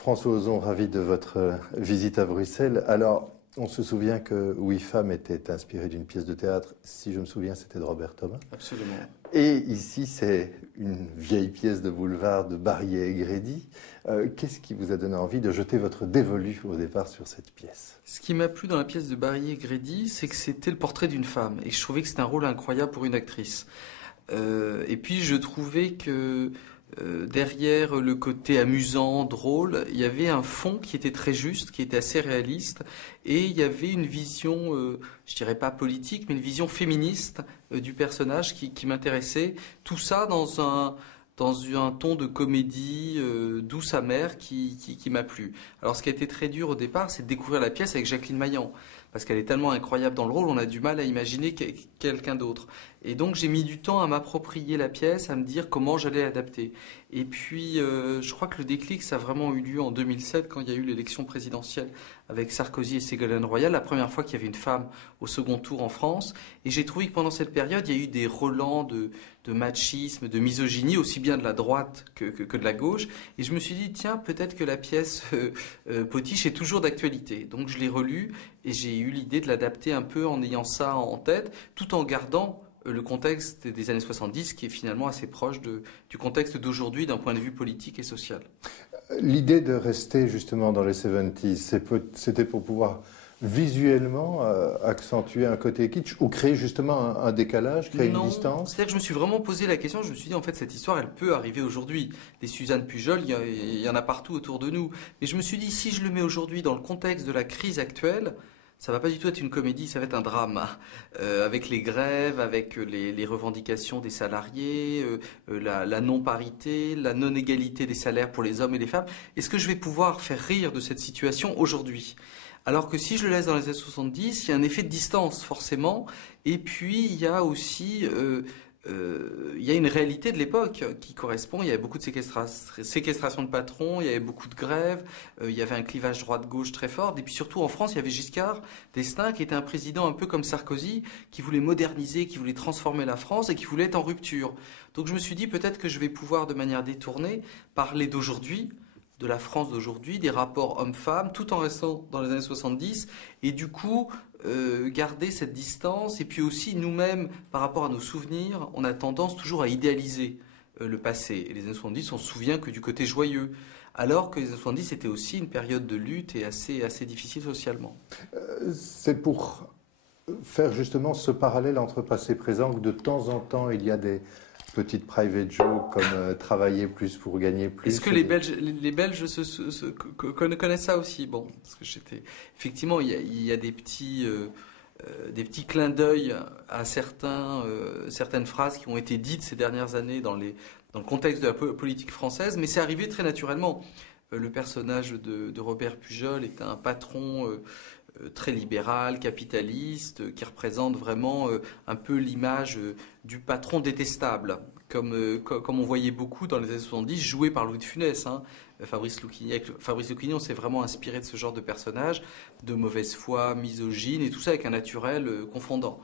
François Ozon, ravi de votre visite à Bruxelles. Alors, on se souvient que Oui Femme était inspiré d'une pièce de théâtre, si je me souviens, c'était de Robert Thomas. Absolument. Et ici, c'est une vieille pièce de boulevard de Barrier et Grédy. Qu'est-ce qui vous a donné envie de jeter votre dévolu au départ sur cette pièce? Ce qui m'a plu dans la pièce de Barrier et Grédy, c'est que c'était le portrait d'une femme. Et je trouvais que c'était un rôle incroyable pour une actrice. Et puis, je trouvais que derrière le côté amusant, drôle, il y avait un fond qui était très juste, qui était assez réaliste, et il y avait une vision, je dirais pas politique, mais une vision féministe du personnage qui m'intéressait. Tout ça dans un ton de comédie douce amère qui m'a plu. Alors ce qui a été très dur au départ, c'est de découvrir la pièce avec Jacqueline Maillan, parce qu'elle est tellement incroyable dans le rôle, on a du mal à imaginer quelqu'un d'autre. Et donc j'ai mis du temps à m'approprier la pièce, à me dire comment j'allais l'adapter. Et puis je crois que le déclic, ça a vraiment eu lieu en 2007, quand il y a eu l'élection présidentielle avec Sarkozy et Ségolène Royal, la première fois qu'il y avait une femme au second tour en France. Et j'ai trouvé que pendant cette période, il y a eu des relents de machisme, de misogynie, aussi bien de la droite que de la gauche. Et je me suis dit, tiens, peut-être que la pièce Potiche est toujours d'actualité. Donc je l'ai relue et j'ai eu l'idée de l'adapter un peu en ayant ça en tête, tout en gardant le contexte des années 70 qui est finalement assez proche du contexte d'aujourd'hui d'un point de vue politique et social. L'idée de rester justement dans les 70s, c'était pour pouvoir visuellement accentuer un côté kitsch ou créer justement un décalage, créer une distance? C'est-à-dire que je me suis vraiment posé la question, je me suis dit en fait cette histoire elle peut arriver aujourd'hui. Des Suzanne Pujol, il y en a partout autour de nous. Mais je me suis dit si je le mets aujourd'hui dans le contexte de la crise actuelle, ça va pas du tout être une comédie, ça va être un drame. Avec les grèves, avec les revendications des salariés, la non-parité, la non-égalité des salaires pour les hommes et les femmes. Est-ce que je vais pouvoir faire rire de cette situation aujourd'hui ? Alors que si je le laisse dans les années 70, il y a un effet de distance forcément. Et puis il y a aussi il y a une réalité de l'époque qui correspond. Il y avait beaucoup de séquestration de patrons, il y avait beaucoup de grèves, il y avait un clivage droite-gauche très fort. Et puis surtout en France, il y avait Giscard d'Estaing qui était un président un peu comme Sarkozy, qui voulait moderniser, qui voulait transformer la France et qui voulait être en rupture. Donc je me suis dit peut-être que je vais pouvoir de manière détournée parler d'aujourd'hui, de la France d'aujourd'hui, des rapports hommes-femmes, tout en restant dans les années 70, et du coup garder cette distance, et puis aussi nous-mêmes, par rapport à nos souvenirs, on a tendance toujours à idéaliser le passé. Et les années 70, on se souvient que du côté joyeux, alors que les années 70, c'était aussi une période de lutte et assez difficile socialement. C'est pour faire justement ce parallèle entre passé et présent, que de temps en temps, il y a des petites private jokes comme travailler plus pour gagner plus. Est-ce que les Belges connaissent ça aussi? Bon, parce que effectivement, il y a des petits clins d'œil à certaines phrases qui ont été dites ces dernières années dans le contexte de la politique française, mais c'est arrivé très naturellement. Le personnage de Robert Pujol est un patron très libéral, capitaliste, qui représente vraiment un peu l'image du patron détestable, comme on voyait beaucoup dans les années 70, joué par Louis de Funès. Fabrice Lucchini. Avec Fabrice Lucchini, on s'est vraiment inspiré de ce genre de personnage, de mauvaise foi, misogyne, et tout ça avec un naturel confondant.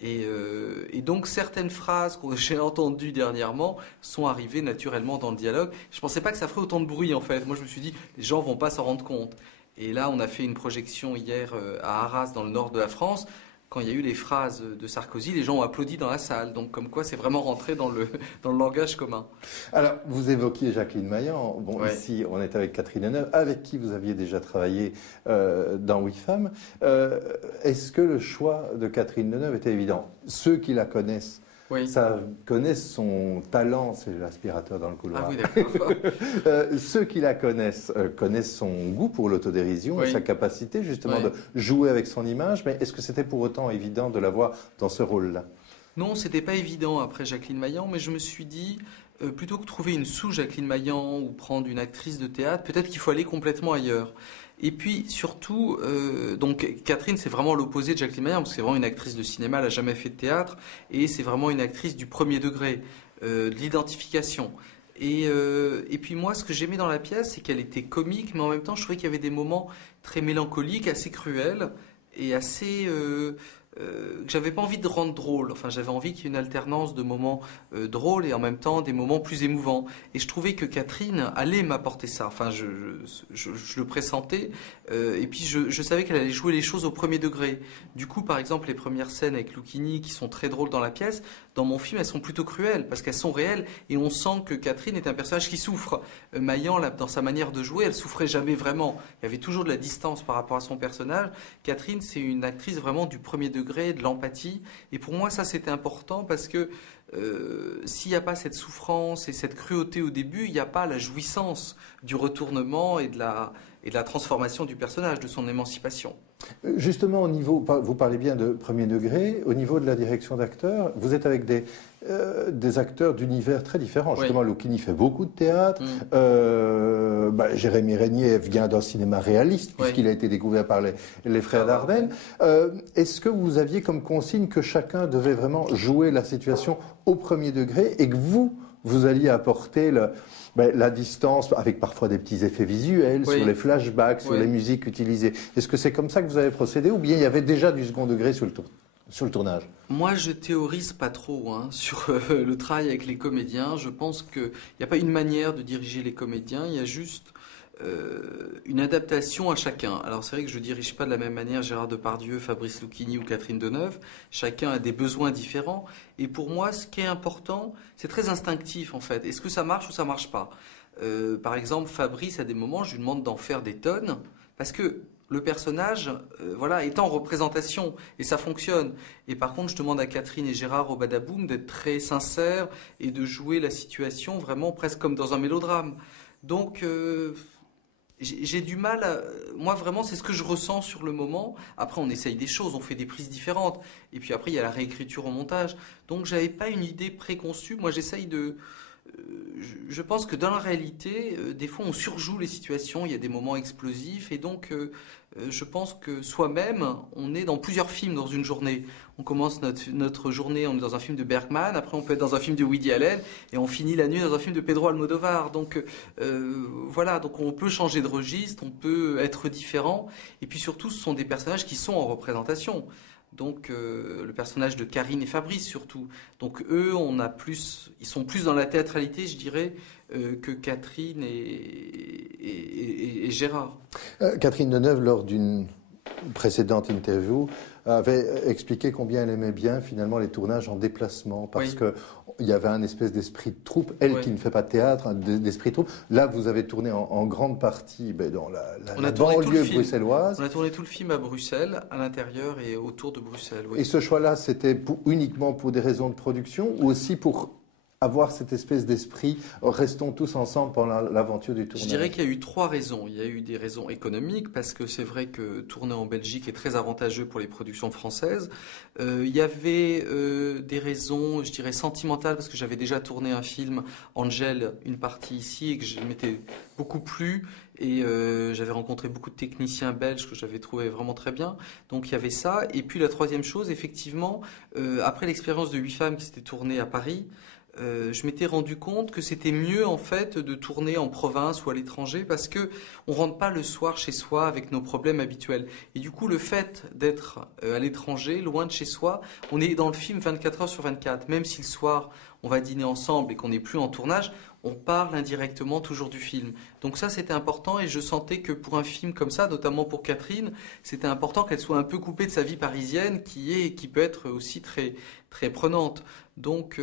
Et donc certaines phrases que j'ai entendues dernièrement sont arrivées naturellement dans le dialogue. Je ne pensais pas que ça ferait autant de bruit en fait. Moi je me suis dit, les gens ne vont pas s'en rendre compte. Et là, on a fait une projection hier à Arras, dans le nord de la France. Quand il y a eu les phrases de Sarkozy, les gens ont applaudi dans la salle. Donc, comme quoi, c'est vraiment rentré dans le langage commun. Alors, vous évoquiez Jacqueline Maillan. Bon, ouais. Ici, on est avec Catherine Deneuve, avec qui vous aviez déjà travaillé dans Oui Femme. Est-ce que le choix de Catherine Deneuve était évident? Ceux qui la connaissent, oui, connaissent son talent, c'est l'aspirateur dans le couloir. Ah oui, d'accord. Ceux qui la connaissent son goût pour l'autodérision, oui, et sa capacité justement, oui, de jouer avec son image. Mais est-ce que c'était pour autant évident de la voir dans ce rôle-là? Non, c'était pas évident après Jacqueline Maillan, mais je me suis dit, plutôt que trouver une sous-Jacqueline Maillan ou prendre une actrice de théâtre, peut-être qu'il faut aller complètement ailleurs. Et puis surtout, donc Catherine, c'est vraiment l'opposé de Jacqueline Maillan, parce que c'est vraiment une actrice de cinéma, elle n'a jamais fait de théâtre, et c'est vraiment une actrice du premier degré, de l'identification. Et puis moi, ce que j'aimais dans la pièce, c'est qu'elle était comique, mais en même temps, je trouvais qu'il y avait des moments très mélancoliques, assez cruels, et assez que j'avais pas envie de rendre drôle. Enfin, j'avais envie qu'il y ait une alternance de moments drôles et en même temps des moments plus émouvants. Et je trouvais que Catherine allait m'apporter ça. Enfin, je le pressentais. Et puis, je savais qu'elle allait jouer les choses au premier degré. Du coup, par exemple, les premières scènes avec Lucchini qui sont très drôles dans la pièce, dans mon film, elles sont plutôt cruelles parce qu'elles sont réelles et on sent que Catherine est un personnage qui souffre. Maillan, là, dans sa manière de jouer, elle souffrait jamais vraiment. Il y avait toujours de la distance par rapport à son personnage. Catherine, c'est une actrice vraiment du premier degré, de l'empathie. Et pour moi, ça, c'était important parce que s'il n'y a pas cette souffrance et cette cruauté au début, il n'y a pas la jouissance du retournement et de la transformation du personnage, de son émancipation. Justement, au niveau, vous parlez bien de premier degré, au niveau de la direction d'acteurs, vous êtes avec des acteurs d'univers très différents. Justement, Lucchini fait beaucoup de théâtre. Jérémy Régnier vient d'un cinéma réaliste, puisqu'il a été découvert par les frères Dardenne. Est-ce que vous aviez comme consigne que chacun devait vraiment jouer la situation au premier degré et que vous alliez apporter la distance, avec parfois des petits effets visuels, sur les flashbacks, sur les musiques utilisées. Est-ce que c'est comme ça que vous avez procédé ou bien il y avait déjà du second degré sur le tournage? Moi, je théorise pas trop sur le travail avec les comédiens. Je pense qu'il n'y a pas une manière de diriger les comédiens, il y a juste une adaptation à chacun. Alors c'est vrai que je ne dirige pas de la même manière Gérard Depardieu, Fabrice Lucchini ou Catherine Deneuve. Chacun a des besoins différents. Et pour moi, ce qui est important, c'est très instinctif en fait. Est-ce que ça marche ou ça marche pas? Par exemple, Fabrice, à des moments, je lui demande d'en faire des tonnes parce que le personnage est en représentation et ça fonctionne. Et par contre, je demande à Catherine et Gérard au Badaboum d'être très sincères et de jouer la situation vraiment presque comme dans un mélodrame. Donc j'ai du mal moi vraiment c'est ce que je ressens sur le moment. Après on essaye des choses, on fait des prises différentes et puis après il y a la réécriture au montage. Donc j'avais pas une idée préconçue. Moi j'essaye de je pense que dans la réalité, des fois on surjoue les situations, il y a des moments explosifs et donc je pense que soi-même, on est dans plusieurs films dans une journée. On commence notre journée, on est dans un film de Bergman, après on peut être dans un film de Woody Allen et on finit la nuit dans un film de Pedro Almodovar. Donc donc on peut changer de registre, on peut être différent et puis surtout ce sont des personnages qui sont en représentation. Donc le personnage de Karine et Fabrice surtout. Donc eux, ils sont plus dans la théâtralité, je dirais, que Catherine et Gérard. Catherine Deneuve, lors d'une précédente interview, avait expliqué combien elle aimait bien finalement les tournages en déplacement parce que il y avait un espèce d'esprit de troupe. Elle qui ne fait pas de théâtre, d'esprit de troupe. Là, vous avez tourné en grande partie dans la banlieue bruxelloise. On a tourné tout le film à Bruxelles, à l'intérieur et autour de Bruxelles. Oui. Et ce choix-là, c'était uniquement pour des raisons de production ou aussi pour avoir cette espèce d'esprit, restons tous ensemble pendant l'aventure du tournage? Je dirais qu'il y a eu 3 raisons. Il y a eu des raisons économiques, parce que c'est vrai que tourner en Belgique est très avantageux pour les productions françaises. Il y avait des raisons, je dirais, sentimentales, parce que j'avais déjà tourné un film, Angel, une partie ici, et que je m'étais beaucoup plu. Et j'avais rencontré beaucoup de techniciens belges que j'avais trouvé vraiment très bien. Donc il y avait ça. Et puis la troisième chose, effectivement, après l'expérience de 8 femmes qui s'étaient tournées à Paris, je m'étais rendu compte que c'était mieux en fait de tourner en province ou à l'étranger parce que on rentre pas le soir chez soi avec nos problèmes habituels. Et du coup, le fait d'être à l'étranger, loin de chez soi, on est dans le film 24 heures sur 24. Même si le soir on va dîner ensemble et qu'on n'est plus en tournage, on parle indirectement toujours du film. Donc ça, c'était important et je sentais que pour un film comme ça, notamment pour Catherine, c'était important qu'elle soit un peu coupée de sa vie parisienne qui peut être aussi très, très prenante. Donc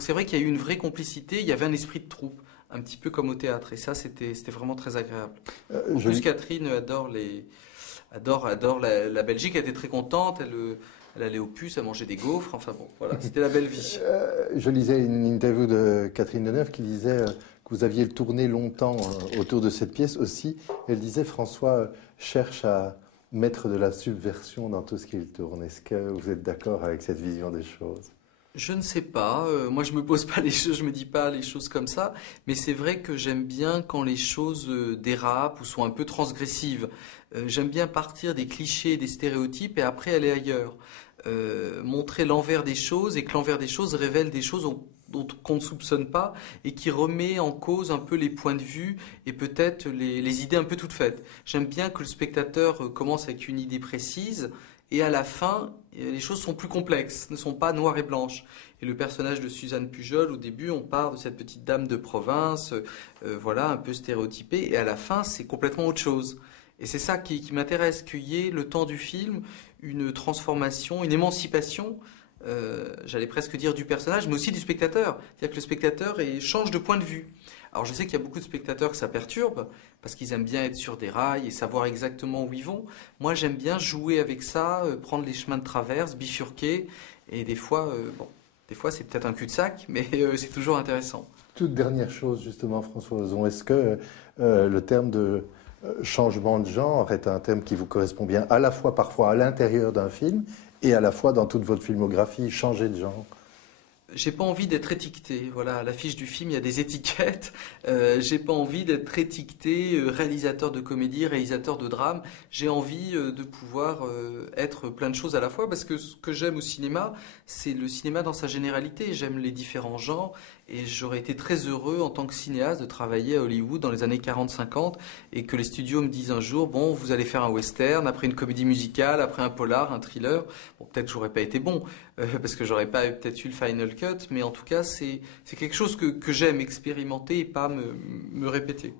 c'est vrai qu'il y a eu une vraie complicité, il y avait un esprit de troupe, un petit peu comme au théâtre. Et ça, c'était vraiment très agréable. En plus, Catherine adore la Belgique, elle était très contente, elle allait aux puces, elle mangeait des gaufres, enfin bon, voilà, c'était la belle vie. Je lisais une interview de Catherine Deneuve qui disait que vous aviez tourné longtemps autour de cette pièce aussi. Elle disait, François cherche à mettre de la subversion dans tout ce qu'il tourne. Est-ce que vous êtes d'accord avec cette vision des choses ? Je ne sais pas, moi je me pose pas les choses, je me dis pas les choses comme ça, mais c'est vrai que j'aime bien quand les choses dérapent ou sont un peu transgressives. J'aime bien partir des clichés, des stéréotypes et après aller ailleurs. Montrer l'envers des choses et que l'envers des choses révèle des choses qu'on ne soupçonne pas et qui remet en cause un peu les points de vue et peut-être les idées un peu toutes faites. J'aime bien que le spectateur commence avec une idée précise et à la fin, les choses sont plus complexes, ne sont pas noires et blanches. Et le personnage de Suzanne Pujol, au début, on part de cette petite dame de province, voilà, un peu stéréotypée, et à la fin, c'est complètement autre chose. Et c'est ça qui m'intéresse, qu'il y ait le temps du film, une transformation, une émancipation, j'allais presque dire du personnage, mais aussi du spectateur. C'est-à-dire que le spectateur change de point de vue. Alors je sais qu'il y a beaucoup de spectateurs que ça perturbe, parce qu'ils aiment bien être sur des rails et savoir exactement où ils vont. Moi j'aime bien jouer avec ça, prendre les chemins de traverse, bifurquer, et des fois, des fois c'est peut-être un cul-de-sac, mais c'est toujours intéressant. Toute dernière chose justement, François Ozon, est-ce que le terme de changement de genre est un thème qui vous correspond bien, à la fois parfois à l'intérieur d'un film et à la fois dans toute votre filmographie, changer de genre? J'ai pas envie d'être étiqueté. Voilà, à l'affiche du film, il y a des étiquettes. J'ai pas envie d'être étiqueté réalisateur de comédie, réalisateur de drame. J'ai envie de pouvoir être plein de choses à la fois, parce que ce que j'aime au cinéma, c'est le cinéma dans sa généralité. J'aime les différents genres, et j'aurais été très heureux en tant que cinéaste de travailler à Hollywood dans les années 40-50, et que les studios me disent un jour, bon, vous allez faire un western, après une comédie musicale, après un polar, un thriller. Bon, peut-être que j'aurais pas été bon, parce que j'aurais pas peut-être eu le final cut, mais en tout cas, c'est quelque chose que j'aime expérimenter et pas me répéter.